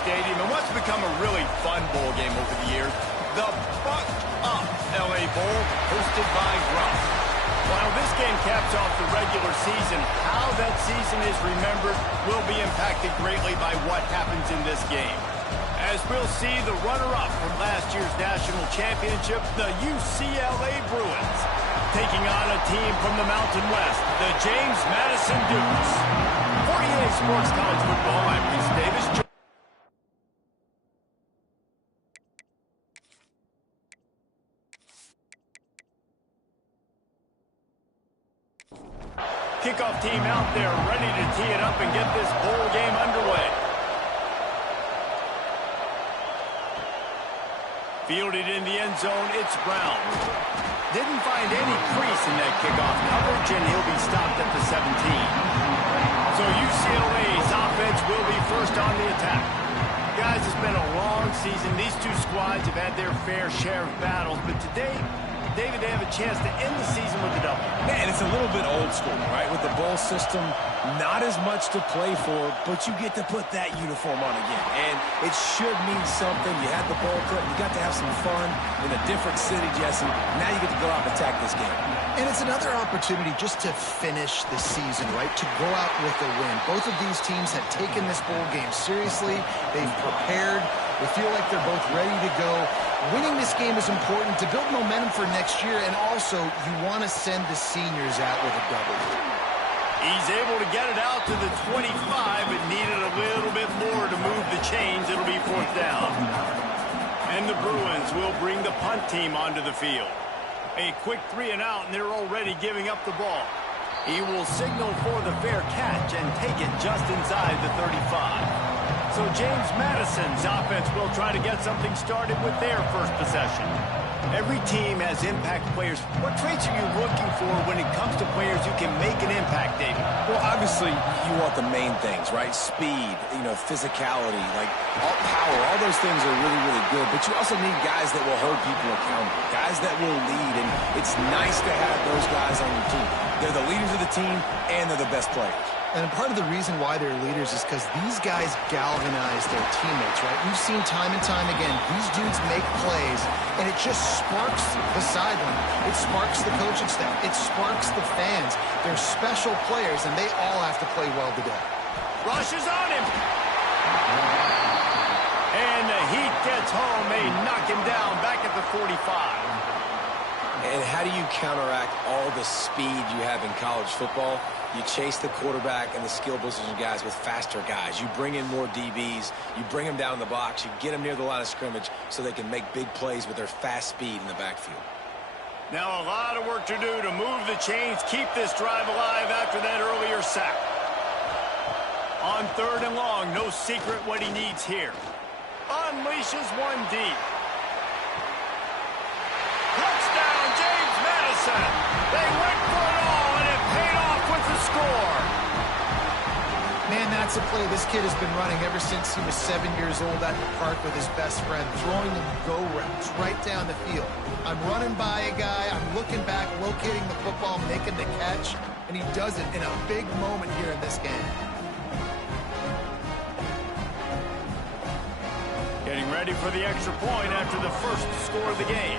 Stadium in what's become a really fun bowl game over the years, the Buck Up LA Bowl, hosted by Ruff. While this game caps off the regular season, how that season is remembered will be impacted greatly by what happens in this game. As we'll see the runner-up from last year's national championship, the UCLA Bruins, taking on a team from the Mountain West, the James Madison Dukes. For EA Sports College Football, I'm Reese Davis. Kickoff team out there ready to tee it up and get this bowl game underway. Fielded in the end zone, it's Brown. Didn't find any crease in that kickoff coverage, and he'll be stopped at the 17. So UCLA's offense will be first on the attack. Guys, it's been a long season. These two squads have had their fair share of battles, but today, David, they have a chance to end the season with a double. Man, it's a little bit old school, right? With the bowl system, not as much to play for, but you get to put that uniform on again. And it should mean something. You had the bowl cut. You got to have some fun in a different city, Jesse. Now you get to go out and attack this game. And it's another opportunity just to finish the season, right? To go out with a win. Both of these teams have taken this bowl game seriously. They've prepared. They feel like they're both ready to go. Winning this game is important to build momentum for next year, and also you want to send the seniors out with a double. He's able to get it out to the 25, but needed a little bit more to move the chains. It'll be fourth down. And the Bruins will bring the punt team onto the field. A quick 3 and out, and they're already giving up the ball. He will signal for the fair catch and take it just inside the 35. So James Madison's offense will try to get something started with their first possession. Every team has impact players. What traits are you looking for when it comes to players who can make an impact, David? Well, obviously, you want the main things, right? Speed, physicality, like all power. All those things are really, really good. But you also need guys that will hold people accountable, guys that will lead. And it's nice to have those guys on your team. They're the leaders of the team, and they're the best players. And part of the reason why they're leaders is because these guys galvanize their teammates, right? We've seen time and time again, these dudes make plays, and it just sparks the sideline. It sparks the coaching staff. It sparks the fans. They're special players, and they all have to play well today. Rush is on him. And the Heat gets home. They knock him down back at the 45. And how do you counteract all the speed you have in college football? You chase the quarterback and the skill position guys with faster guys. You bring in more DBs. You bring them down the box. You get them near the line of scrimmage so they can make big plays with their fast speed in the backfield. Now a lot of work to do to move the chains, keep this drive alive after that earlier sack. On 3rd and long, no secret what he needs here. Unleashes one deep. Touchdown, James Madison. They went for it all, and it paid off with the score. Man, that's a play this kid has been running ever since he was 7 years old at the park with his best friend, throwing them go routes right down the field. I'm running by a guy, I'm looking back, locating the football, making the catch, and he does it in a big moment here in this game. Getting ready for the extra point after the first score of the game.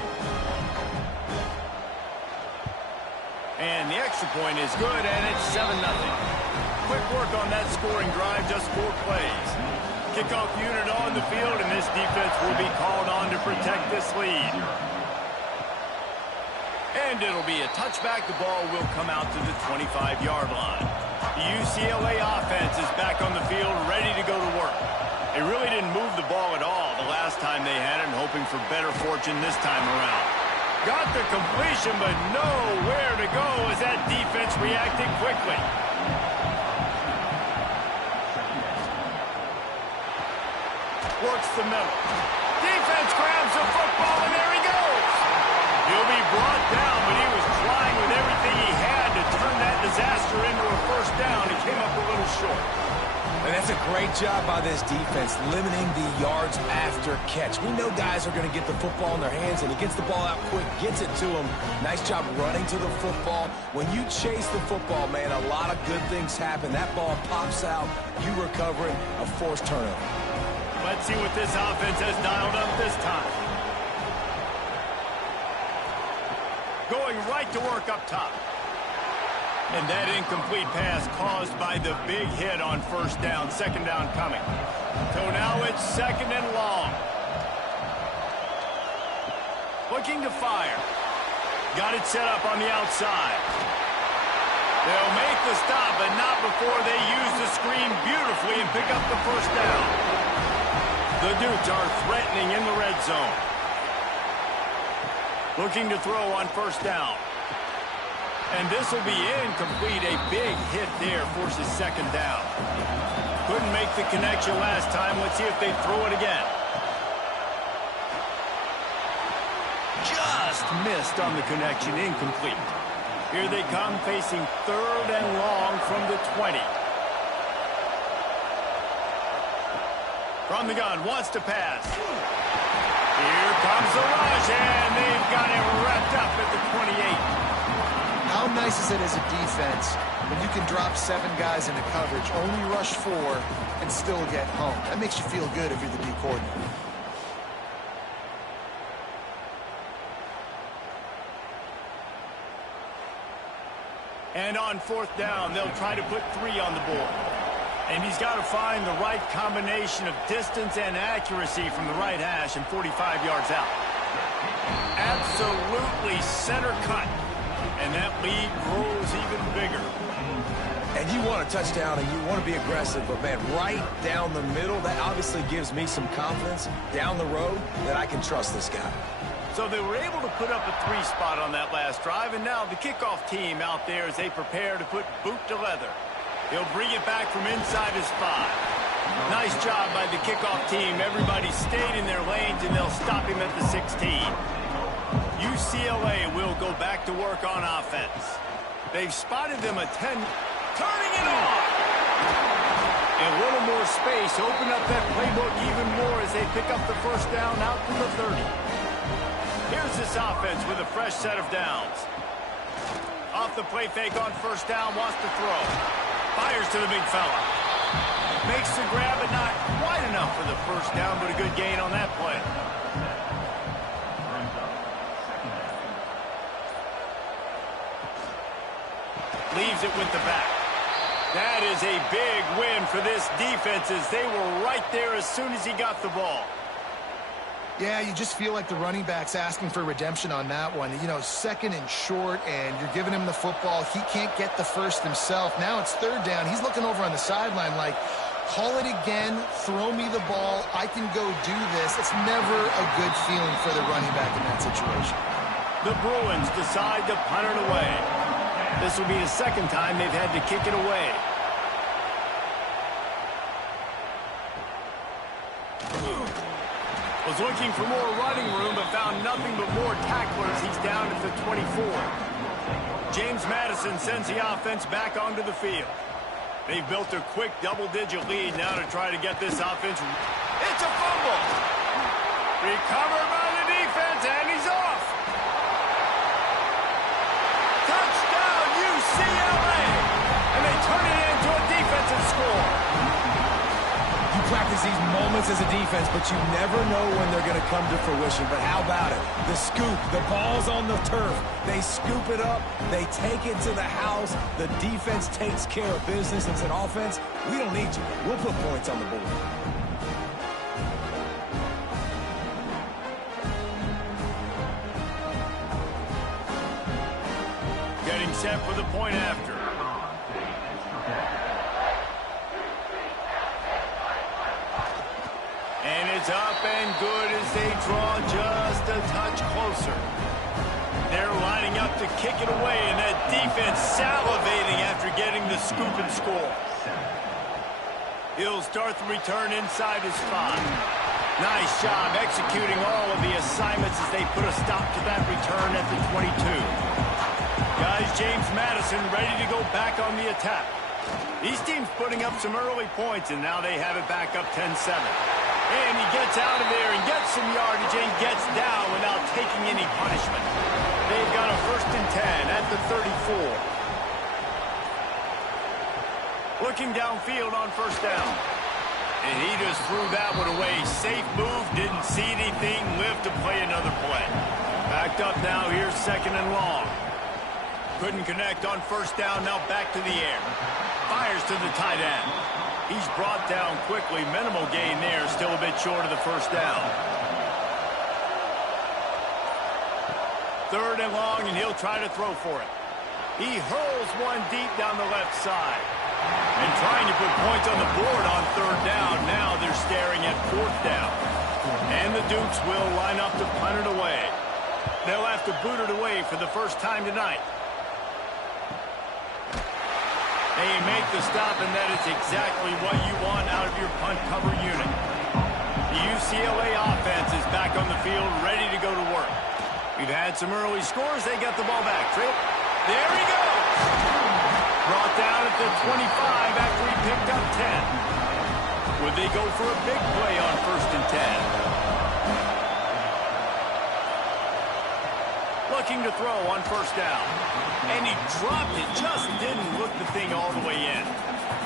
And the extra point is good, and it's 7-0. Quick work on that scoring drive, just 4 plays. Kickoff unit on the field, and this defense will be called on to protect this lead. And it'll be a touchback. The ball will come out to the 25-yard line. The UCLA offense is back on the field, ready to go to work. They really didn't move the ball at all the last time they had it, and hoping for better fortune this time around. Got the completion, but nowhere to go as that defense reacted quickly. Works the middle. Defense grabs the football, and there he goes. He'll be brought down, but he was trying with everything he had to turn that disaster into a first down. He came up a little short. And that's a great job by this defense, limiting the yards after catch. We know guys are going to get the football in their hands, and he gets the ball out quick, gets it to them. Nice job running to the football. When you chase the football, man, a lot of good things happen. That ball pops out, you recover it, a forced turnover. Let's Let's see what this offense has dialed up this time. Going right to work up top. And that incomplete pass caused by the big hit on first down. Second down coming. So now it's second and long. Looking to fire. Got it set up on the outside. They'll make the stop, but not before they use the screen beautifully and pick up the first down. The Dukes are threatening in the red zone. Looking to throw on first down. And this will be incomplete. A big hit there forces second down. Couldn't make the connection last time. Let's see if they throw it again. Just missed on the connection. Incomplete. Here they come facing third and long from the 20. From the gun, wants to pass. Here comes the rush, and they've got it wrapped up at the 28. How nice is it as a defense when you can drop 7 guys into coverage, only rush 4, and still get home? That makes you feel good if you're the D coordinator. And on fourth down, they'll try to put 3 on the board. And he's got to find the right combination of distance and accuracy from the right hash and 45 yards out. Absolutely center cut. And that lead grows even bigger. And you want a touchdown and you want to be aggressive, but, man, right down the middle, that obviously gives me some confidence down the road that I can trust this guy. So they were able to put up a 3 spot on that last drive, and now the kickoff team out there as they prepare to put boot to leather. He'll bring it back from inside his 5. Nice job by the kickoff team. Everybody stayed in their lanes, and they'll stop him at the 16. UCLA will go back to work on offense. They've spotted them a 10, turning it on. And a little more space, open up that playbook even more as they pick up the first down out to the 30. Here's this offense with a fresh set of downs. Off the play fake on first down, wants to throw. Fires to the big fella. Makes the grab, but not quite enough for the first down, but a good gain on that play. Leaves it with the back. That is a big win for this defense as they were right there as soon as he got the ball. Yeah, you just feel like the running back's asking for redemption on that one. You know, second and short, and you're giving him the football. He can't get the first himself. Now it's third down. He's looking over on the sideline like, call it again, throw me the ball, I can go do this. It's never a good feeling for the running back in that situation. The Bruins decide to punt it away. This will be the second time they've had to kick it away. Was looking for more running room, but found nothing but more tacklers. He's down at the 24. James Madison sends the offense back onto the field. They've built a quick double-digit lead now to try to get this offense. It's a fumble. Recovered by the defense, and he's off. Touchdown, UCLA. And they turn it into a defensive score. You practice these moments as a defense, but you never know when they're going to come to fruition. But how about it? The scoop, the ball's on the turf. They scoop it up. They take it to the house. The defense takes care of business and said, offense, we don't need you. We'll put points on the board. Getting set for the point after. And it's up and good as they draw just a touch closer. They're lining up to kick it away, and that defense salivating after getting the scoop and score. He'll start the return inside his 5. Nice job executing all of the assignments as they put a stop to that return at the 22. Guys, James Madison ready to go back on the attack. These teams putting up some early points, and now they have it back up 10-7. And he gets out of there and gets some yardage and gets down without taking any punishment. They've got a 1st and 10 at the 34. Looking downfield on first down. And he just threw that one away. Safe move, didn't see anything, lived to play another play. Backed up now, here's 2nd and long. Couldn't connect on 1st down, now back to the air. Fires to the tight end. He's brought down quickly, minimal gain there, still a bit short of the 1st down. 3rd and long, and he'll try to throw for it. He hurls one deep down the left side. And trying to put points on the board on 3rd down. Now they're staring at 4th down. And the Dukes will line up to punt it away. They'll have to boot it away for the first time tonight. They make the stop, and that is exactly what you want out of your punt cover unit. The UCLA offense is back on the field, ready to go to work. We've had some early scores. They got the ball back. Tripp. There he goes. Brought down at the 25 after he picked up 10. Would they go for a big play on 1st and 10? Looking to throw on 1st down. And he dropped it, just didn't look the thing all the way in.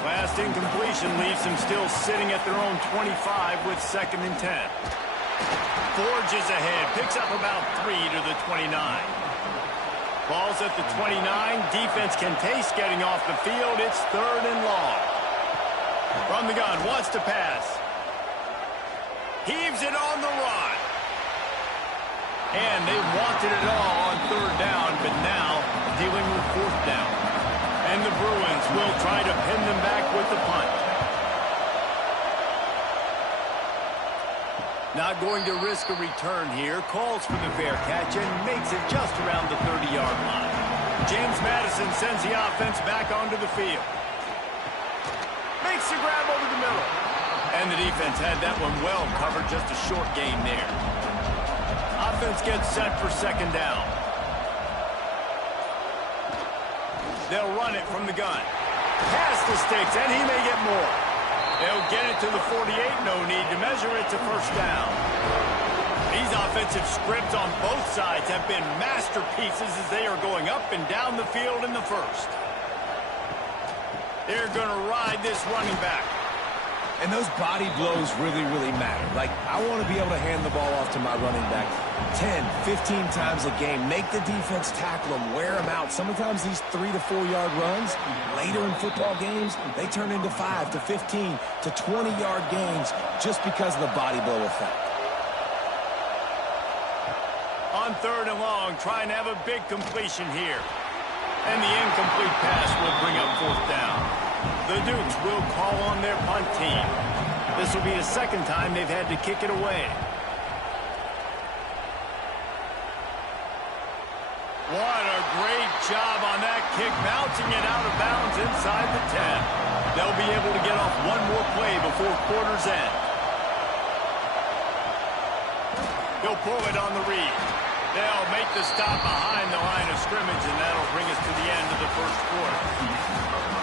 Last incompletion leaves them still sitting at their own 25 with 2nd and 10. Forges ahead, picks up about 3 to the 29. Ball's at the 29. Defense can taste getting off the field. It's 3rd and long. From the gun, wants to pass. Heaves it on the run. And they wanted it all on 3rd down, but now dealing with 4th down. And the Bruins will try to pin them back with the punt. Not going to risk a return here. Calls for the fair catch and makes it just around the 30-yard line. James Madison sends the offense back onto the field. Makes the grab over the middle. And the defense had that one well covered, just a short gain there. Offense gets set for 2nd down. They'll run it from the gun. Past the sticks, and he may get more. They'll get it to the 48, no need to measure it to 1st down. These offensive scripts on both sides have been masterpieces as they are going up and down the field in the 1st. They're going to ride this running back. And those body blows really, really matter. Like, I want to be able to hand the ball off to my running back 10, 15 times a game. Make the defense tackle them, wear them out. Sometimes these 3 to 4 yard runs, later in football games, they turn into 5 to 15 to 20 yard gains just because of the body blow effect. On 3rd and long, trying to have a big completion here. And the incomplete pass will bring up 4th down. The Dukes will call on their punt team. This will be the 2nd time they've had to kick it away. What a great job on that kick, bouncing it out of bounds inside the 10. They'll be able to get off one more play before quarter's end. He'll pull it on the read. They'll make the stop behind the line of scrimmage, and that'll bring us to the end of the 1st quarter.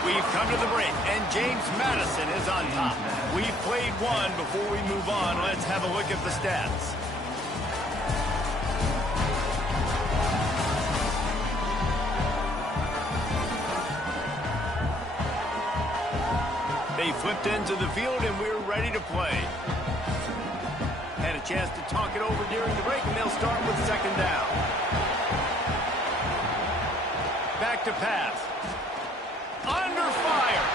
We've come to the break, and James Madison is on top. We've played one. Before we move on, let's have a look at the stats. They flipped into the field, and we're ready to play. Had a chance to talk it over during the break, and they'll start with 2nd down. Back to pass. Under fire.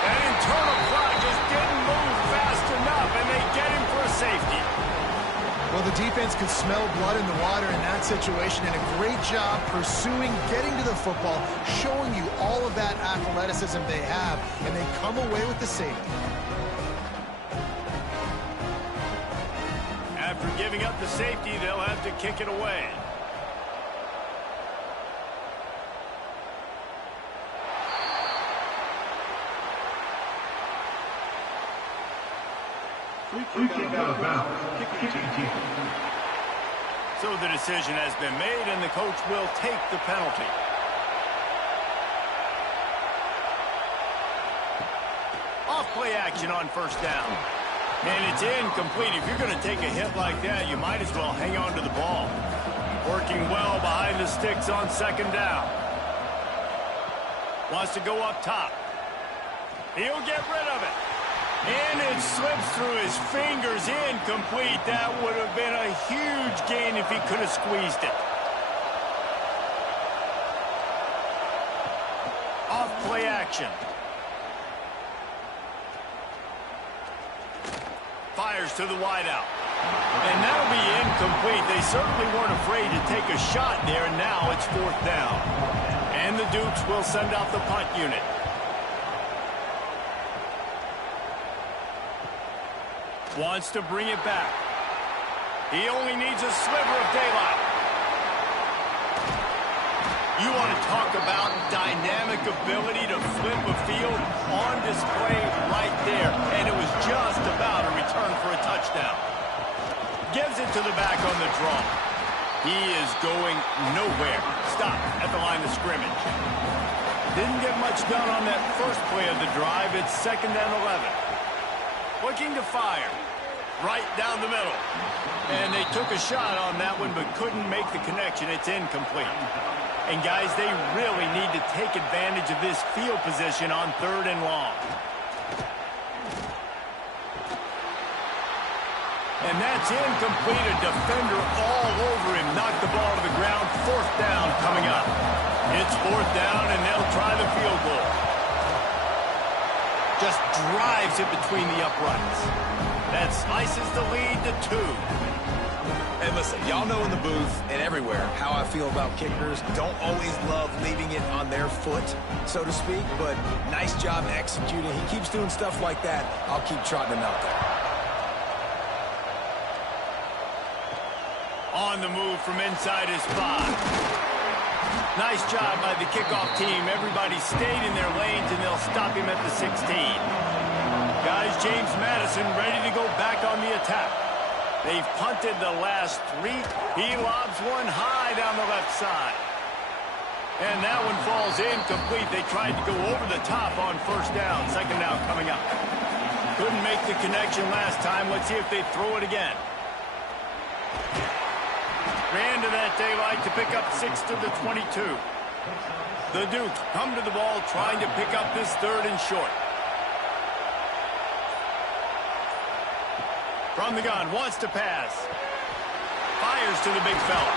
That internal clock just didn't move fast enough, and they get him for a safety. Well, the defense could smell blood in the water in that situation, and a great job pursuing, getting to the football, showing you all of that athleticism they have, and they come away with the safety. After giving up the safety, they'll have to kick it away. Free kick out of bounds. Kick team. So the decision has been made, and the coach will take the penalty. Off play action on 1st down. And it's incomplete. If you're going to take a hit like that, you might as well hang on to the ball. Working well behind the sticks on 2nd down. Wants to go up top. He'll get rid of it. And it slips through his fingers, incomplete. That would have been a huge gain if he could have squeezed it. Off play action. Fires to the wideout. And that'll be incomplete. They certainly weren't afraid to take a shot there, and now it's 4th down. And the Dukes will send out the punt unit. Wants to bring it back. He only needs a sliver of daylight. You want to talk about dynamic ability to flip a field on display right there. And it was just about a return for a touchdown. Gives it to the back on the draw. He is going nowhere. Stop at the line of scrimmage. Didn't get much done on that first play of the drive. It's 2nd and 11. Looking to fire. Right down the middle. And they took a shot on that one but couldn't make the connection. It's incomplete. And guys, they really need to take advantage of this field position on 3rd and long. And that's incomplete. A defender all over him. Knocked the ball to the ground. 4th down coming up. It's 4th down, and they'll try the field goal. Just drives it between the uprights. That slices the lead to 2. And listen, y'all know in the booth and everywhere how I feel about kickers. Don't always love leaving it on their foot, so to speak, but nice job executing. He keeps doing stuff like that. I'll keep trotting him out there. On the move from inside his spot. Nice job by the kickoff team. Everybody stayed in their lanes, and they'll stop him at the 16. Guys, James Madison ready to go back on the attack. They've punted the last 3. He lobs one high down the left side. And that one falls incomplete. They tried to go over the top on 1st down. 2nd down coming up. Couldn't make the connection last time. Let's see if they throw it again. Ran to that daylight to pick up 6 to the 22. The Dukes come to the ball trying to pick up this 3rd and short. From the gun, wants to pass. Fires to the big fella.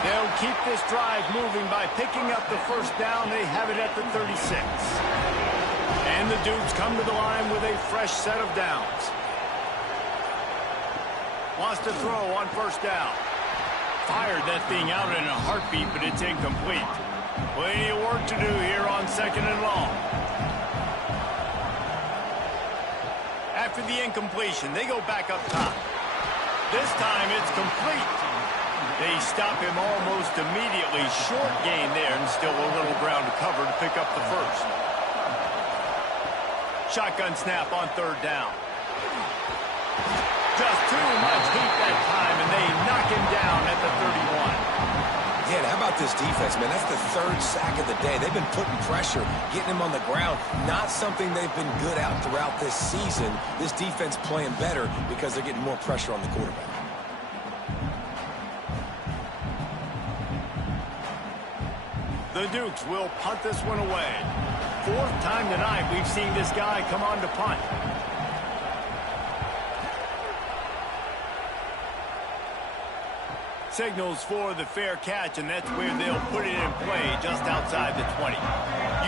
They'll keep this drive moving by picking up the 1st down. They have it at the 36. And the Dukes come to the line with a fresh set of downs. Wants to throw on 1st down. Fired that thing out in a heartbeat, but it's incomplete. Plenty of work to do here on 2nd and long. After the incompletion, they go back up top. This time it's complete. They stop him almost immediately. Short gain there, and still a little ground to cover to pick up the 1st. Shotgun snap on 3rd down. Just too much heat that time, and they knock him down at the 31. Yeah, how about this defense, man? That's the 3rd sack of the day. They've been putting pressure, getting him on the ground. Not something they've been good at throughout this season. This defense playing better because they're getting more pressure on the quarterback. The Dukes will punt this one away. 4th time tonight we've seen this guy come on to punt. Signals for the fair catch, and that's where they'll put it in play just outside the 20.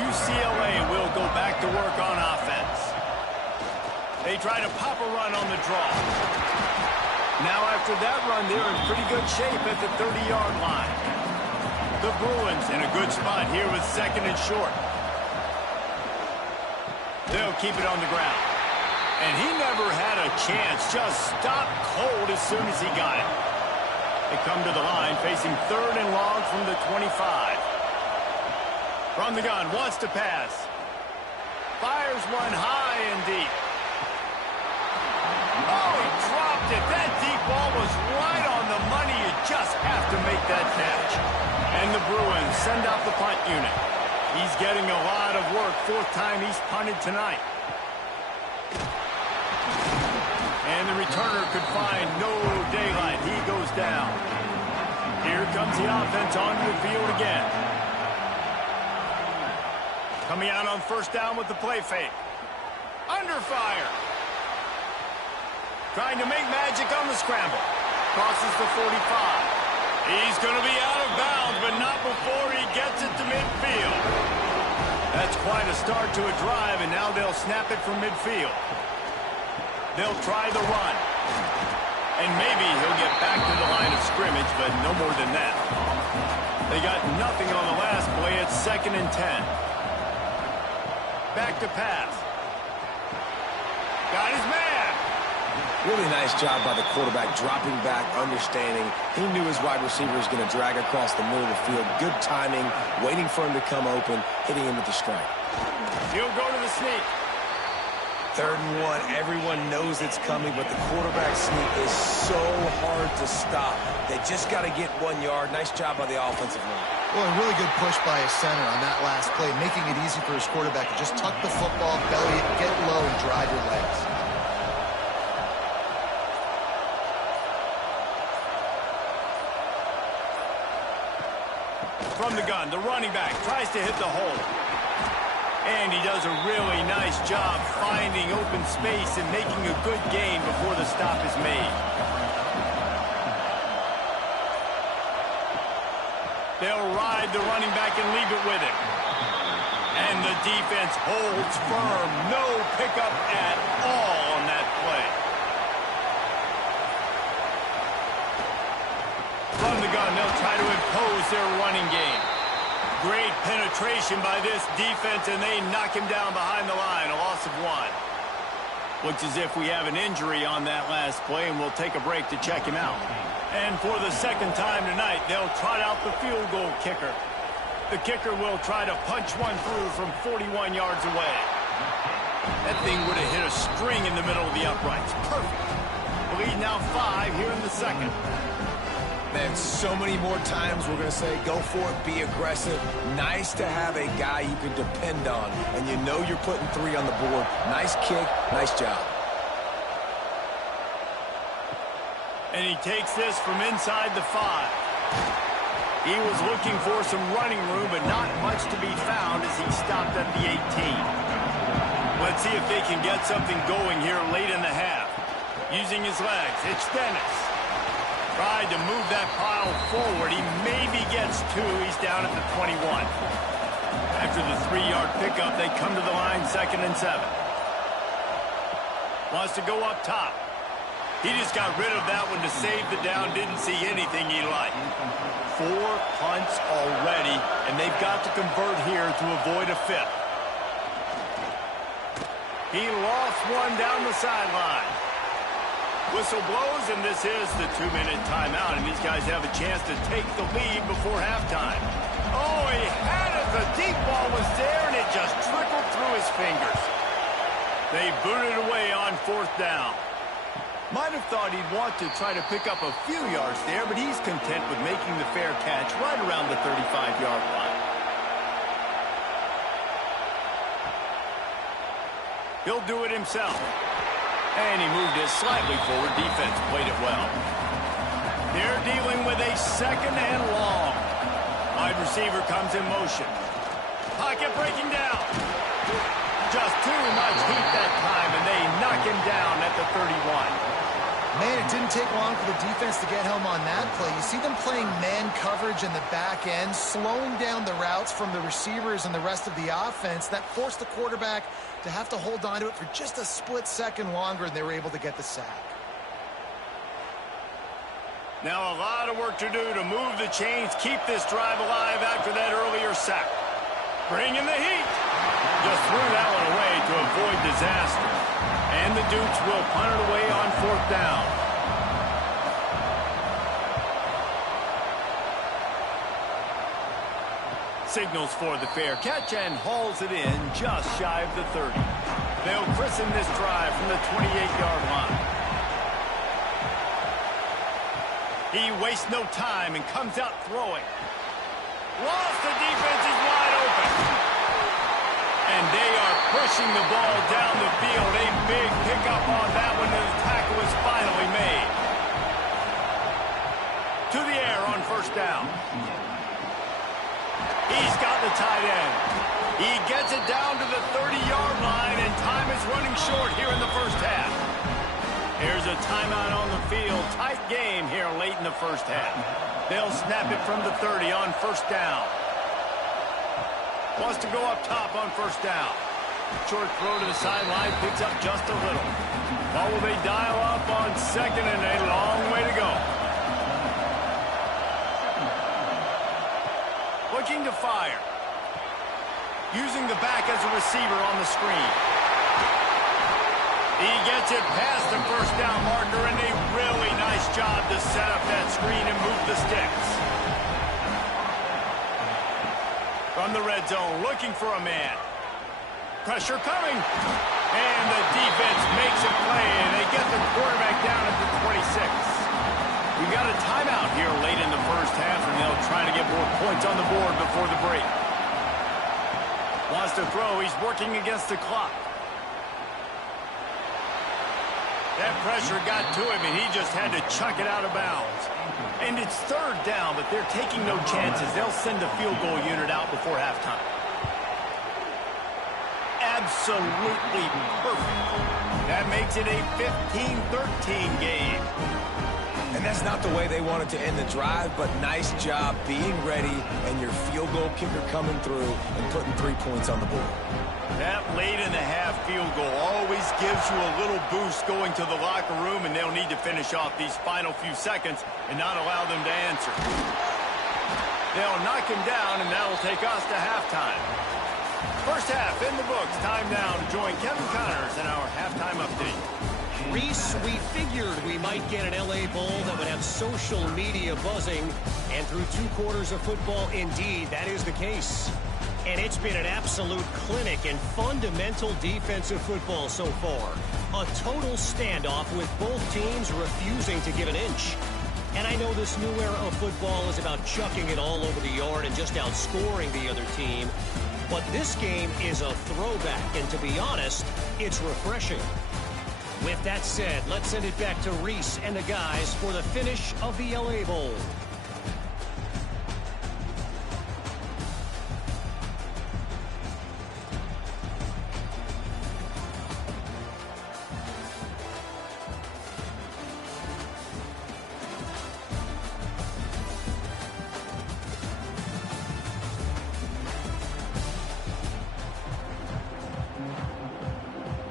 UCLA will go back to work on offense. They try to pop a run on the draw. Now after that run, they're in pretty good shape at the 30-yard line. The Bruins in a good spot here with 2nd and short. They'll keep it on the ground. And he never had a chance. Just stopped cold as soon as he got it. They come to the line facing 3rd and long from the 25. From the gun, wants to pass. Fires one high and deep. Oh, he dropped it. That deep ball was right on the money. You just have to make that catch. And the Bruins send out the punt unit. He's getting a lot of work. 4th time he's punted tonight. And the returner could find no daylight. He goes down. Here comes the offense onto the field again. Coming out on 1st down with the play fake. Under fire. Trying to make magic on the scramble. Crosses the 45. He's going to be out of bounds, but not before he gets it to midfield. That's quite a start to a drive, and now they'll snap it from midfield. They'll try the run. And maybe he'll get back to the line of scrimmage, but no more than that. They got nothing on the last play. It's 2nd and 10. Back to pass. Got his man. Really nice job by the quarterback, dropping back, understanding. He knew his wide receiver was going to drag across the middle of the field. Good timing, waiting for him to come open, hitting him with the strike. He'll go to the sneak. 3rd and 1. Everyone knows it's coming, but the quarterback sneak is so hard to stop. They just got to get 1 yard. Nice job by the offensive line. Well, a really good push by his center on that last play, making it easy for his quarterback to just tuck the football, belly it, get low, and drive your legs. From the gun, the running back tries to hit the hole. And he does a really nice job finding open space and making a good gain before the stop is made. They'll ride the running back and leave it with him. And the defense holds firm. No pickup at all on that play. From the gun, they'll try to impose their running game. Great penetration by this defense, and they knock him down behind the line. A loss of 1. Looks as if we have an injury on that last play, and we'll take a break to check him out. And for the 2nd time tonight, they'll trot out the field goal kicker. The kicker will try to punch one through from 41 yards away. That thing would have hit a string in the middle of the uprights. Perfect. The lead now 5 here in the 2nd. Man, so many more times we're going to say, go for it, be aggressive. Nice to have a guy you can depend on, and you know you're putting 3 on the board. Nice kick, nice job. And he takes this from inside the 5. He was looking for some running room, but not much to be found as he stopped at the 18. Let's see if they can get something going here late in the half. Using his legs, it's Dennis. Tried to move that pile forward. He maybe gets 2. He's down at the 21. After the 3-yard pickup, they come to the line 2nd and 7. Wants to go up top. He just got rid of that one to save the down. Didn't see anything he liked. 4 punts already, and they've got to convert here to avoid a 5th. He lost one down the sideline. Whistle blows, and this is the 2-minute timeout, and these guys have a chance to take the lead before halftime. Oh, he had it. The deep ball was there, and it just trickled through his fingers. They booted away on 4th down. Might have thought he'd want to try to pick up a few yards there, but he's content with making the fair catch right around the 35-yard line. He'll do it himself. And he moved it slightly forward. Defense played it well. They're dealing with a 2nd and long. Wide receiver comes in motion. Pocket breaking down. Just too much heat that time, and they knock him down at the 31. Man, it didn't take long for the defense to get home on that play. You see them playing man coverage in the back end, slowing down the routes from the receivers and the rest of the offense. That forced the quarterback to have to hold on to it for just a split second longer, and they were able to get the sack. Now a lot of work to do to move the chains, keep this drive alive after that earlier sack. Bring in the heat. Just threw that one away to avoid disaster. And the Dukes will punt it away on 4th down. Signals for the fair catch and hauls it in just shy of the 30. They'll christen this drive from the 28-yard line. He wastes no time and comes out throwing. Lost, the defense is wide open. And they are pushing the ball down the field. A big pickup on that one, and the tackle is finally made. To the air on 1st down. He's got the tight end. He gets it down to the 30-yard line, and time is running short here in the 1st half. Here's a timeout on the field. Tight game here late in the first half. They'll snap it from the 30 on first down. Wants to go up top on first down. Short throw to the sideline, picks up just a little. Or will they dial up on second and a long way to go? Looking to fire. Using the back as a receiver on the screen. He gets it past the first down marker, and a really nice job to set up that screen and move the sticks. From the red zone, looking for a man. Pressure coming. And the defense makes a play, and they get the quarterback down at the 26. We got a timeout here late in the first half, and they'll try to get more points on the board before the break. Wants to throw. He's working against the clock. That pressure got to him, and he just had to chuck it out of bounds. And it's third down, but they're taking no chances. They'll send the field goal unit out before halftime. Absolutely perfect. That makes it a 15-13 game. And that's not the way they wanted to end the drive, but nice job being ready and your field goal kicker coming through and putting 3 points on the board. That late in the half field goal always gives you a little boost going to the locker room, and they'll need to finish off these final few seconds and not allow them to answer. They'll knock him down, and that'll take us to halftime. First half in the books. Time now to join Kevin Connors in our halftime update. Reese, we figured we might get an LA Bowl that would have social media buzzing, and through 2 quarters of football, indeed, that is the case. And it's been an absolute clinic in fundamental defensive football so far. A total standoff with both teams refusing to give an inch. And I know this new era of football is about chucking it all over the yard and just outscoring the other team. But this game is a throwback, and to be honest, it's refreshing. With that said, let's send it back to Reese and the guys for the finish of the LA Bowl.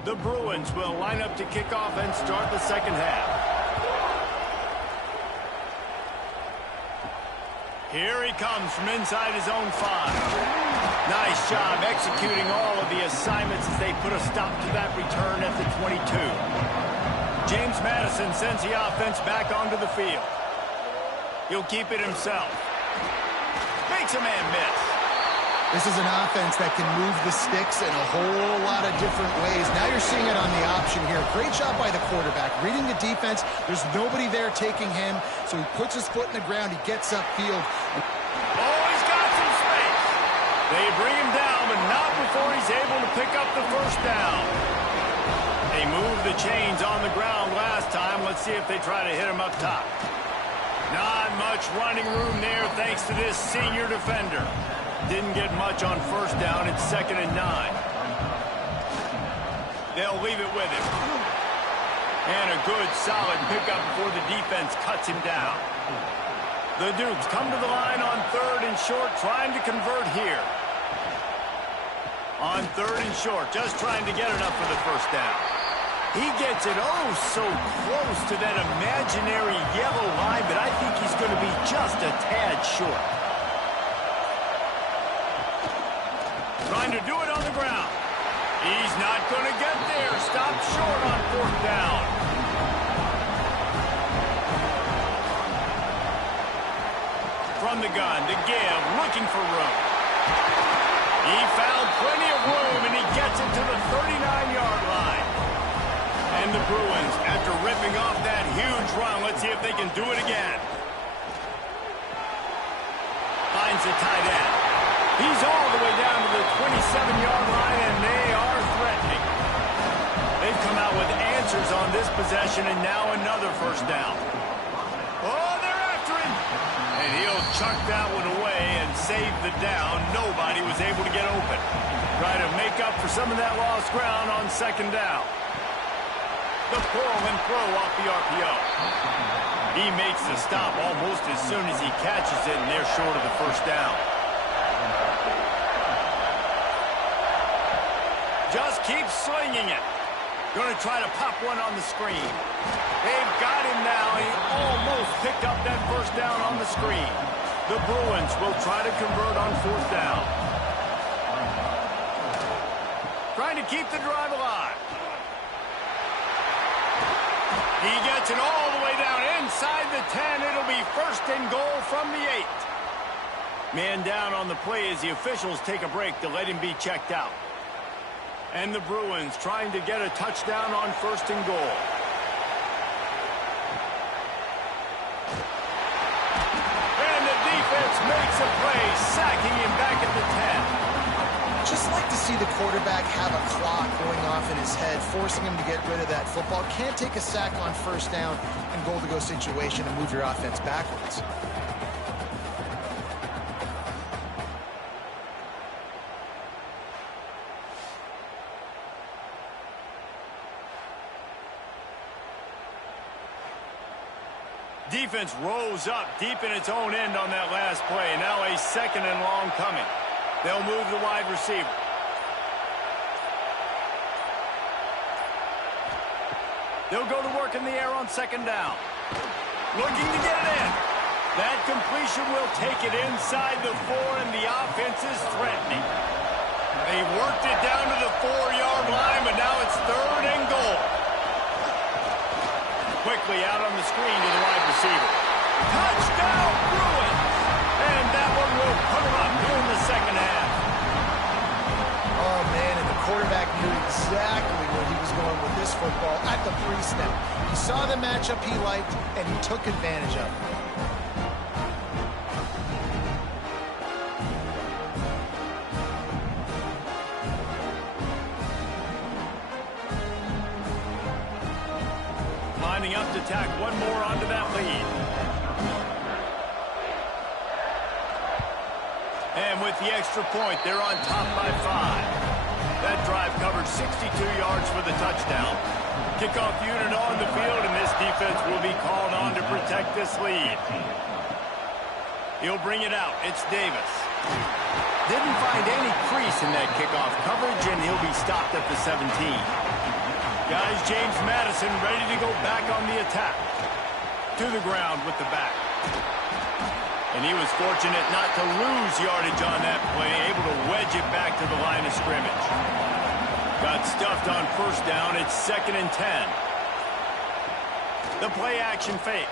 The Bruins will line up to kick off and start the second half. Here he comes from inside his own 5. Nice job executing all of the assignments as they put a stop to that return at the 22. James Madison sends the offense back onto the field. He'll keep it himself. Makes a man miss. This is an offense that can move the sticks in a whole lot of different ways. Now you're seeing it on the option here. Great job by the quarterback. Reading the defense, there's nobody there taking him, so he puts his foot in the ground, he gets upfield. Oh, he's got some space. They bring him down, but not before he's able to pick up the first down. They moved the chains on the ground last time. Let's see if they try to hit him up top. Not much running room there thanks to this senior defender. Didn't get much on first down. It's 2nd and 9. They'll leave it with him. And a good, solid pickup before the defense cuts him down. The Dukes come to the line on 3rd and short, trying to convert here. On 3rd and short, just trying to get enough for the first down. He gets it so close to that imaginary yellow line, but I think he's going to be just a tad short. Trying to do it on the ground. He's not going to get there. Stopped short on 4th down. From the gun to give, looking for room. He found plenty of room, and he gets it to the 39-yard line. And the Bruins, after ripping off that huge run, let's see if they can do it again. Finds the tight end. He's all the way down to the 27-yard line, and they are threatening. They've come out with answers on this possession, and now another first down. Oh, they're after him. And he'll chuck that one away and save the down. Nobody was able to get open. Try to make up for some of that lost ground on 2nd down. The pull and throw off the RPO. He makes the stop almost as soon as he catches it, and they're short of the first down. Just keep slinging it. Going to try to pop one on the screen. They've got him now. He almost picked up that first down on the screen. The Bruins will try to convert on fourth down. Trying to keep the drive alive. He gets it all the way down inside the 10. It'll be first and goal from the 8. Man down on the play as the officials take a break to let him be checked out. And the Bruins trying to get a touchdown on first and goal. And the defense makes a play, sacking him back at the 10. Just like to see the quarterback have a clock going off in his head, forcing him to get rid of that football. Can't take a sack on first down and goal-to-go situation and move your offense backwards. Defense rose up deep in its own end on that last play. Now a second and long coming. They'll move the wide receiver. They'll go to work in the air on second down. Looking to get it in. That completion will take it inside the 4, and the offense is threatening. They worked it down to the 4-yard line, but now it's third and goal. Quickly out on the screen to the wide receiver. Touchdown, Bruins! And that one will put him up here in the second half. Oh, man, and the quarterback knew exactly where he was going with this football at the pre-snap. He saw the matchup he liked, and he took advantage of it. Lining up to tack one more onto that lead. And with the extra point, they're on top by 5. That drive covered 62 yards for the touchdown. Kickoff unit on the field, and this defense will be called on to protect this lead. He'll bring it out. It's Davis. Didn't find any crease in that kickoff coverage, and he'll be stopped at the 17. Guys, James Madison ready to go back on the attack. To the ground with the back. And he was fortunate not to lose yardage on that play, able to wedge it back to the line of scrimmage. Got stuffed on first down. It's 2nd and 10. The play action fake.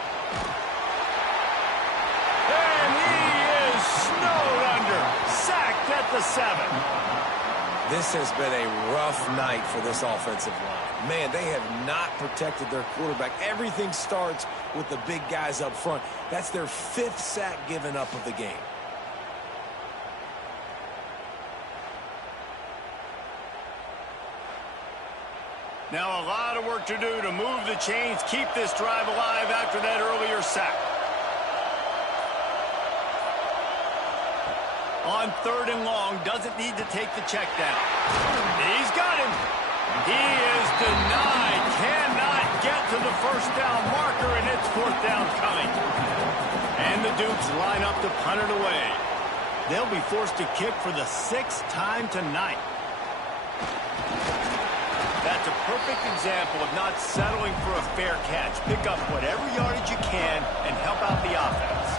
And he is snowed under. Sacked at the 7. This has been a rough night for this offensive line. Man, they have not protected their quarterback. Everything starts with the big guys up front. That's their 5th sack given up of the game. Now a lot of work to do to move the chains, keep this drive alive after that earlier sack. On 3rd and long, doesn't need to take the check down. He's got him. He is denied. Cannot get to the first down marker, and it's 4th down coming. And the Dukes line up to punt it away. They'll be forced to kick for the 6th time tonight. That's a perfect example of not settling for a fair catch. Pick up whatever yardage you can and help out the offense.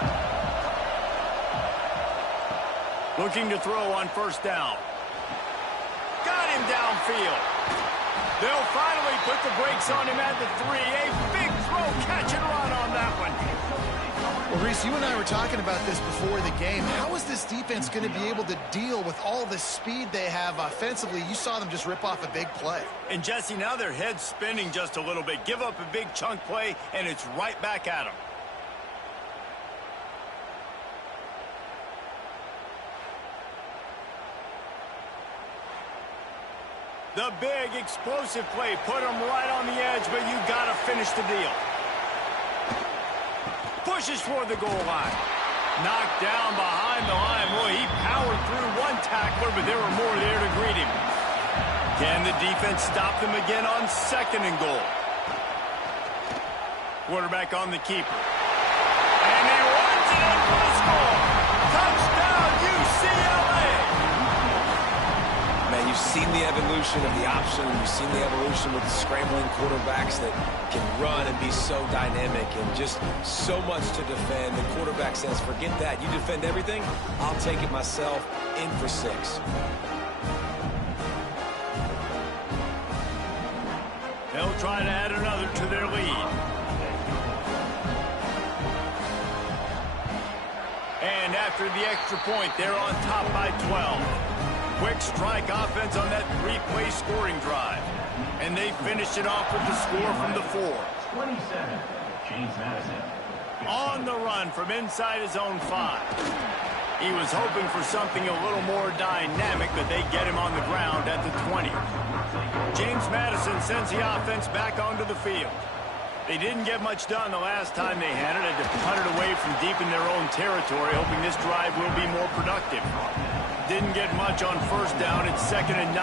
Looking to throw on first down. Got him downfield. They'll finally put the brakes on him at the 3. A big throw, catch and run on that one. Well, Reese, you and I were talking about this before the game. How is this defense going to be able to deal with all the speed they have offensively? You saw them just rip off a big play. And, Jesse, now their head's spinning just a little bit. Give up a big chunk play, and it's right back at them. The big explosive play put him right on the edge, but you got to finish the deal. Pushes for the goal line. Knocked down behind the line. Boy, he powered through one tackler, but there were more there to greet him. Can the defense stop them again on 2nd and goal? Quarterback on the keeper. And he runs it in for the score. Touchdown, UCLA! Man, you've seen the evolution of the option. You've seen the evolution with the scrambling quarterbacks that can run and be so dynamic and just so much to defend. The quarterback says, forget that. You defend everything, I'll take it myself. In for 6. They'll try to add another to their lead. And after the extra point, they're on top by 12. Quick strike offense on that 3-play scoring drive. And they finish it off with the score from the 4. 27, James Madison. On the run from inside his own 5. He was hoping for something a little more dynamic, but they get him on the ground at the 20. James Madison sends the offense back onto the field. They didn't get much done the last time they had it. Had to punt it away from deep in their own territory, hoping this drive will be more productive. Didn't get much on first down. It's 2nd and 9.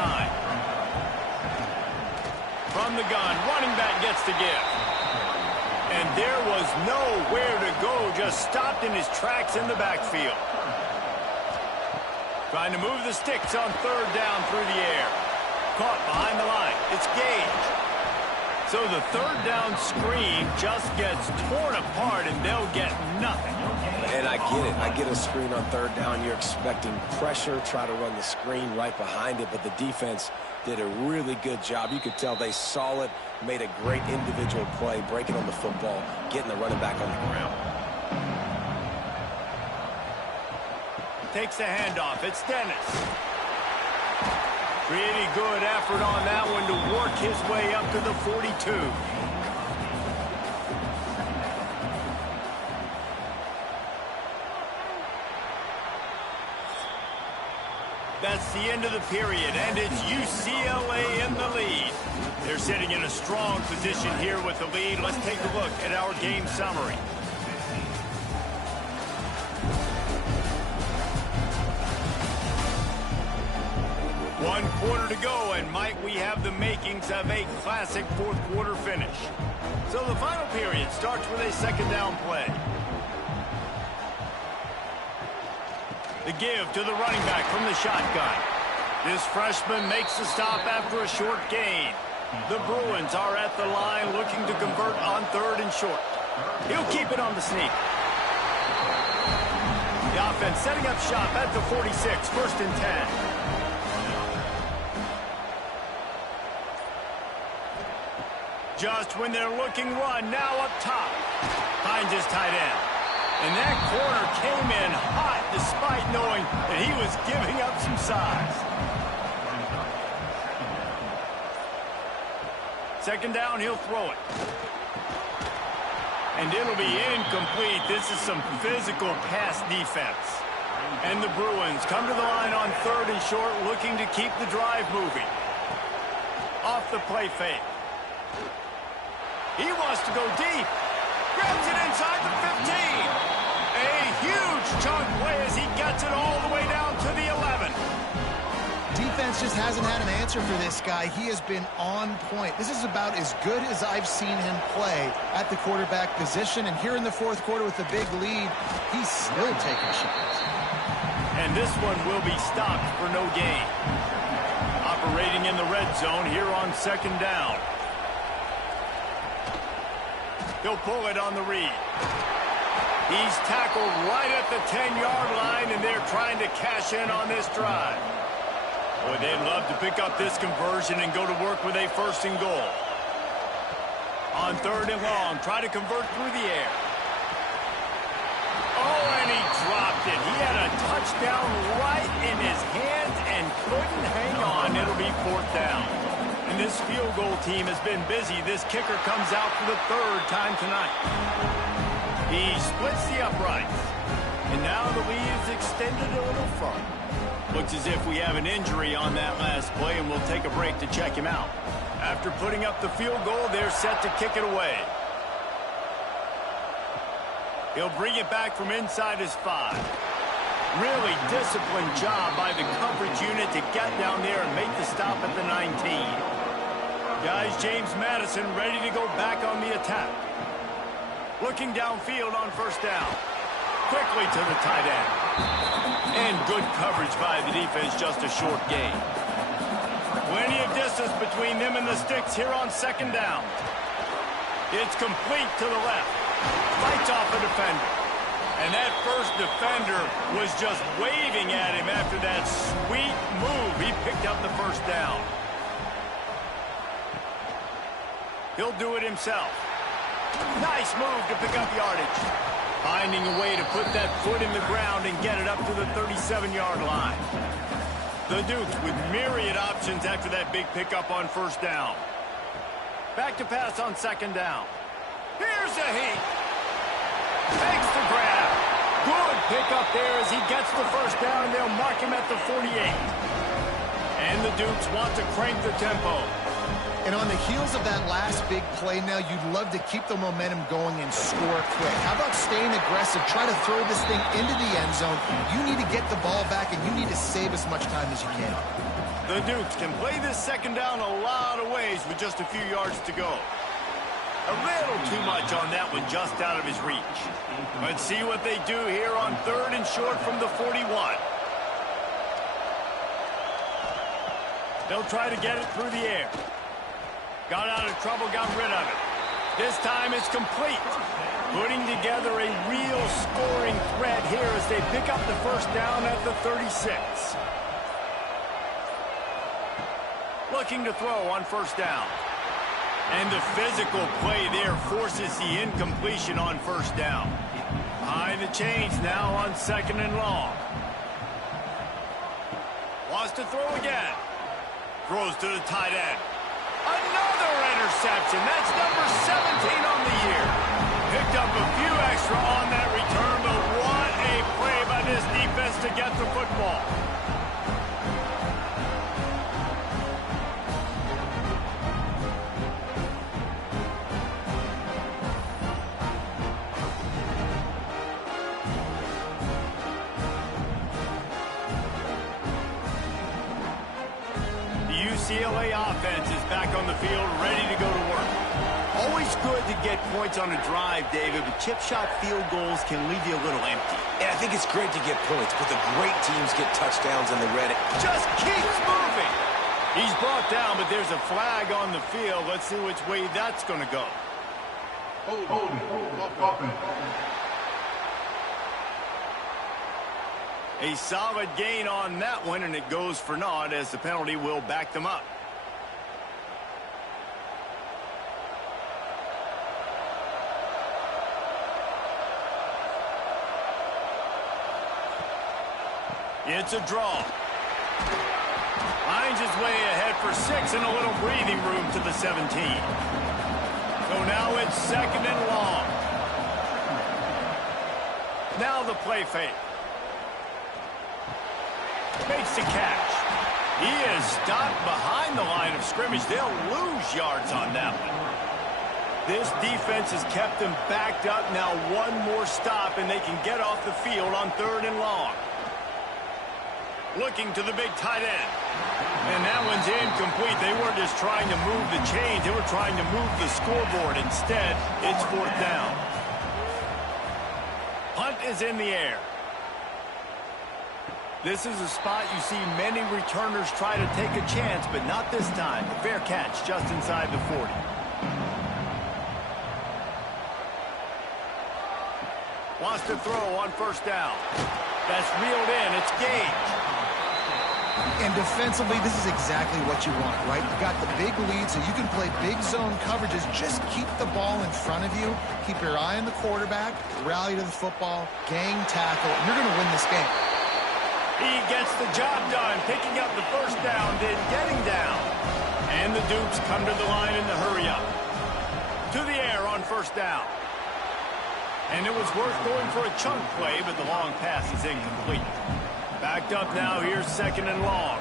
From the gun, running back gets the give. And there was nowhere to go, just stopped in his tracks in the backfield. Trying to move the sticks on 3rd down through the air. Caught behind the line. It's Gage. So the 3rd down screen just gets torn apart, and they'll get nothing. And I get it. I get a screen on 3rd down. You're expecting pressure, try to run the screen right behind it, but the defense did a really good job. You could tell they saw it, made a great individual play, breaking on the football, getting the running back on the ground. Takes the handoff. It's Dennis. Pretty good effort on that one to work his way up to the 42. That's the end of the period, and it's UCLA in the lead. They're sitting in a strong position here with the lead. Let's take a look at our game summary. One quarter to go, and might we have the makings of a classic 4th quarter finish. So the final period starts with a 2nd down play. The give to the running back from the shotgun. This freshman makes the stop after a short gain. The Bruins are at the line looking to convert on 3rd and short. He'll keep it on the sneak. The offense setting up shop at the 46, 1st and 10. Just when they're looking run, now up top. Finds his tight end. And that corner came in hot despite knowing that he was giving up some size. 2nd down, he'll throw it. And it'll be incomplete. This is some physical pass defense. And the Bruins come to the line on 3rd and short, looking to keep the drive moving. Off the play fake. He wants to go deep. Grabs it inside the 15. A huge chunk play as he gets it all the way down to the 11. Defense just hasn't had an answer for this guy. He has been on point. This is about as good as I've seen him play at the quarterback position. And here in the 4th quarter with a big lead, he's still taking shots. And this one will be stopped for no gain. Operating in the red zone here on 2nd down. He'll pull it on the read. He's tackled right at the 10-yard line, and they're trying to cash in on this drive. Boy, they'd love to pick up this conversion and go to work with a 1st and goal. On 3rd and long, try to convert through the air. Oh, and he dropped it. He had a touchdown right in his hands and couldn't hang on. It'll be 4th down. And this field goal team has been busy. This kicker comes out for the 3rd time tonight. He splits the uprights. And now the lead is extended a little further. Looks as if we have an injury on that last play, and we'll take a break to check him out. After putting up the field goal, they're set to kick it away. He'll bring it back from inside his 5. Really disciplined job by the coverage unit to get down there and make the stop at the 19. Guys, James Madison ready to go back on the attack. Looking downfield on first down. Quickly to the tight end. And good coverage by the defense, just a short gain. Plenty of distance between them and the sticks here on second down. It's complete to the left. Fights off a defender. And that first defender was just waving at him after that sweet move. He picked up the first down. He'll do it himself. Nice move to pick up yardage. Finding a way to put that foot in the ground and get it up to the 37-yard line. The Dukes with myriad options after that big pickup on first down. Back to pass on second down. Here's a heat. Takes the grab. Good pickup there as he gets the first down, and they'll mark him at the 48. And the Dukes want to crank the tempo. And on the heels of that last big play now, you'd love to keep the momentum going and score quick. How about staying aggressive, try to throw this thing into the end zone. You need to get the ball back, and you need to save as much time as you can. The Dukes can play this second down a lot of ways with just a few yards to go. A little too much on that one, just out of his reach. Let's see what they do here on third and short from the 41. They'll try to get it through the air. Got out of trouble, got rid of it. This time it's complete. Putting together a real scoring threat here as they pick up the first down at the 36. Looking to throw on first down. And the physical play there forces the incompletion on first down. Behind the chains now on second and long. Wants to throw again. Throws to the tight end. Another interception. That's number 17 on the year. Picked up a few extra on that return, but what a play by this defense to get the football. UCLA offense is back on the field, ready to go to work. Always good to get points on a drive, David, but chip shot field goals can leave you a little empty. Yeah, I think it's great to get points, but the great teams get touchdowns in the red. Just keeps moving. He's brought down, but there's a flag on the field. Let's see which way that's going to go. A solid gain on that one, and it goes for naught as the penalty will back them up. It's a draw. Finds his way ahead for 6 and a little breathing room to the 17. So now it's second and long. Now the play fake. Makes the catch. He is stopped behind the line of scrimmage. They'll lose yards on that one. This defense has kept them backed up. Now one more stop, and they can get off the field on third and long. Looking to the big tight end. And that one's incomplete. They weren't just trying to move the chains. They were trying to move the scoreboard. Instead, it's fourth down. Punt is in the air. This is a spot you see many returners try to take a chance, but not this time. A fair catch just inside the 40. Wants to throw on first down. That's reeled in. It's Gage. And defensively, this is exactly what you want, right? You've got the big lead, so you can play big zone coverages. Just keep the ball in front of you. Keep your eye on the quarterback. Rally to the football. Gang tackle. You're going to win this game. He gets the job done, picking up the first down, then getting down. And the Dukes come to the line in the hurry-up. To the air on first down. And it was worth going for a chunk play, but the long pass is incomplete. Backed up now, here's second and long.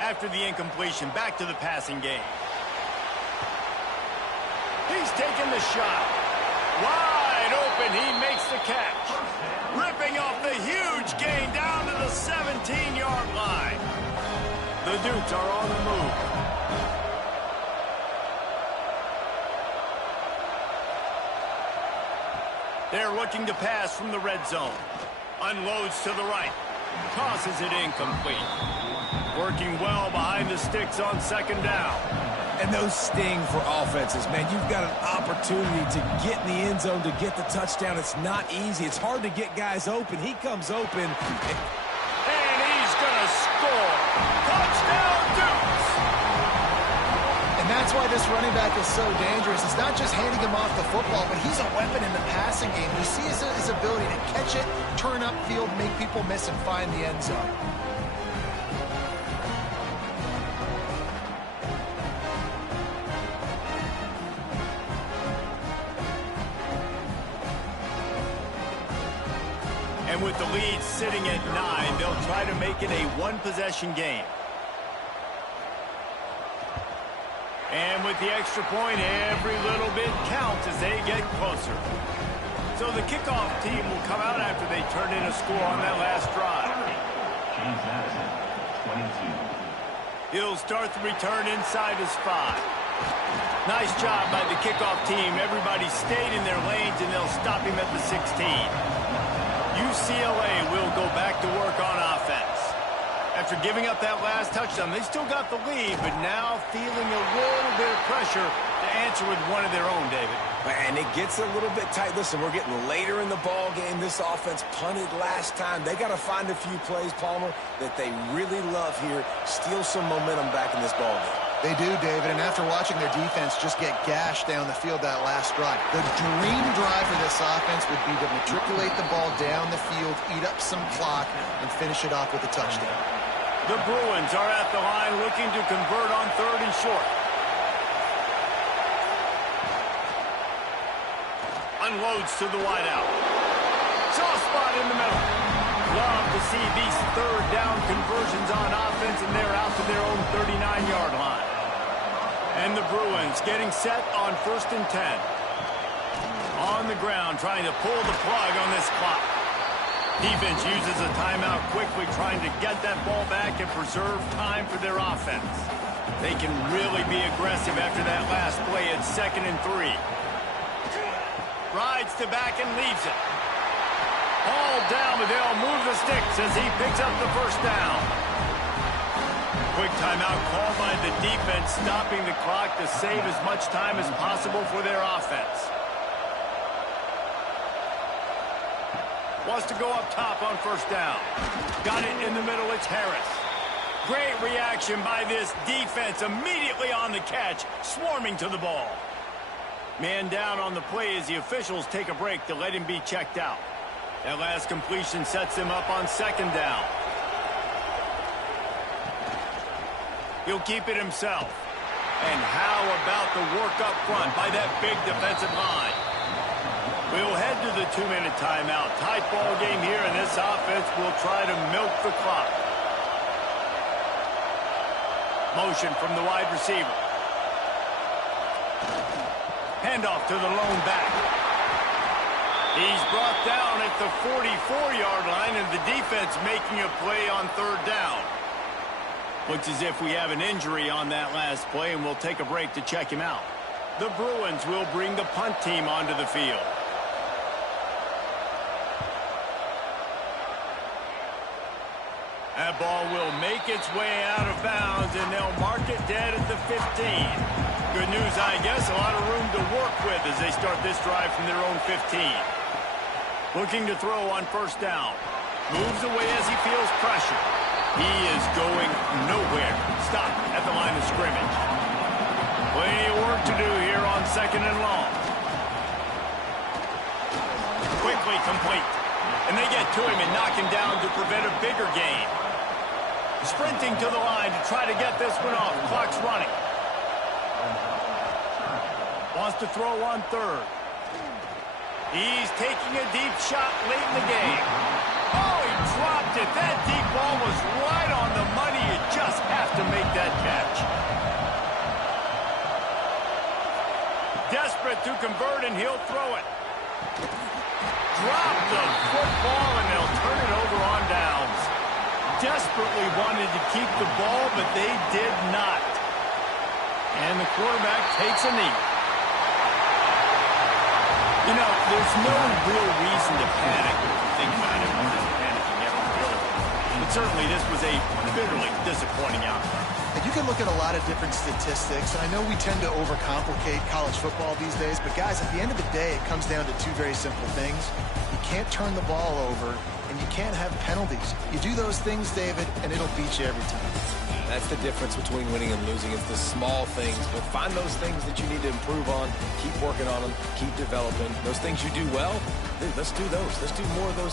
After the incompletion, back to the passing game. He's taking the shot. Wide open, he makes the catch. Ripping off the huge gain down to the 17-yard line. The Dukes are on the move. They're looking to pass from the red zone. Unloads to the right. Tosses it incomplete. Working well behind the sticks on second down. And those sting for offenses, man. You've got an opportunity to get in the end zone to get the touchdown. It's not easy. It's hard to get guys open. He comes open. And he's going to score. Touchdown, Dukes! And that's why this running back is so dangerous. It's not just handing him off the football, but he's a weapon in the passing game. You see his ability to catch it, turn upfield, make people miss, and find the end zone. And with the lead sitting at 9, they'll try to make it a one-possession game. And with the extra point, every little bit counts as they get closer. So the kickoff team will come out after they turn in a score on that last drive. James Madison, 22. He'll start the return inside his 5. Nice job by the kickoff team. Everybody stayed in their lanes, and they'll stop him at the 16. UCLA will go back to work on offense. After giving up that last touchdown, they still got the lead, but now feeling a little bit of pressure to answer with one of their own, David. And it gets a little bit tight. Listen, we're getting later in the ball game. This offense punted last time. They got to find a few plays, Palmer, that they really love here. Steal some momentum back in this ball game. They do, David, and after watching their defense just get gashed down the field that last drive, the dream drive for this offense would be to matriculate the ball down the field, eat up some clock, and finish it off with a touchdown. The Bruins are at the line looking to convert on 3rd and short. Unloads to the wideout. Soft spot in the middle. Love to see these 3rd down conversions on offense, and they're out to their own 39-yard line. And the Bruins getting set on 1st and 10. On the ground, trying to pull the plug on this clock. Defense uses a timeout quickly, trying to get that ball back and preserve time for their offense. They can really be aggressive after that last play at 2nd and 3. Rides to back and leaves it. All down, but they'll move the sticks as he picks up the 1st down. Quick timeout called by the defense, stopping the clock to save as much time as possible for their offense. Wants to go up top on 1st down. Got it in the middle, it's Harris. Great reaction by this defense, immediately on the catch, swarming to the ball. Man down on the play as the officials take a break to let him be checked out. That last completion sets him up on 2nd down. He'll keep it himself. And how about the work up front by that big defensive line? We'll head to the 2-minute timeout. Tight ball game here, and this offense will try to milk the clock. Motion from the wide receiver. Handoff to the lone back. He's brought down at the 44-yard line, and the defense making a play on 3rd down. Looks as if we have an injury on that last play, and we'll take a break to check him out. The Bruins will bring the punt team onto the field. That ball will make its way out of bounds, and they'll mark it dead at the 15. Good news, I guess, a lot of room to work with as they start this drive from their own 15. Looking to throw on 1st down. Moves away as he feels pressure. He is going nowhere. Stop at the line of scrimmage. Plenty of work to do here on 2nd and long. Quickly complete. And they get to him and knock him down to prevent a bigger gain. Sprinting to the line to try to get this one off. Clock's running. Wants to throw on 3rd. He's taking a deep shot late in the game. Oh, he dropped it. That deep ball was right on the money. You just have to make that catch. Desperate to convert, and he'll throw it. Drop the football, and they'll turn it over on downs. Desperately wanted to keep the ball, but they did not. And the quarterback takes a knee. You know, there's no real reason to panic when you think about it. We're not panicking ever, really. But certainly this was a bitterly disappointing outcome. And you can look at a lot of different statistics, and I know we tend to overcomplicate college football these days, but guys, at the end of the day, it comes down to two very simple things. You can't turn the ball over, and you can't have penalties. You do those things, David, and it'll beat you every time. That's the difference between winning and losing. It's the small things, but find those things that you need to improve on, keep working on them, keep developing. Those things you do well, dude, let's do those. Let's do more of those.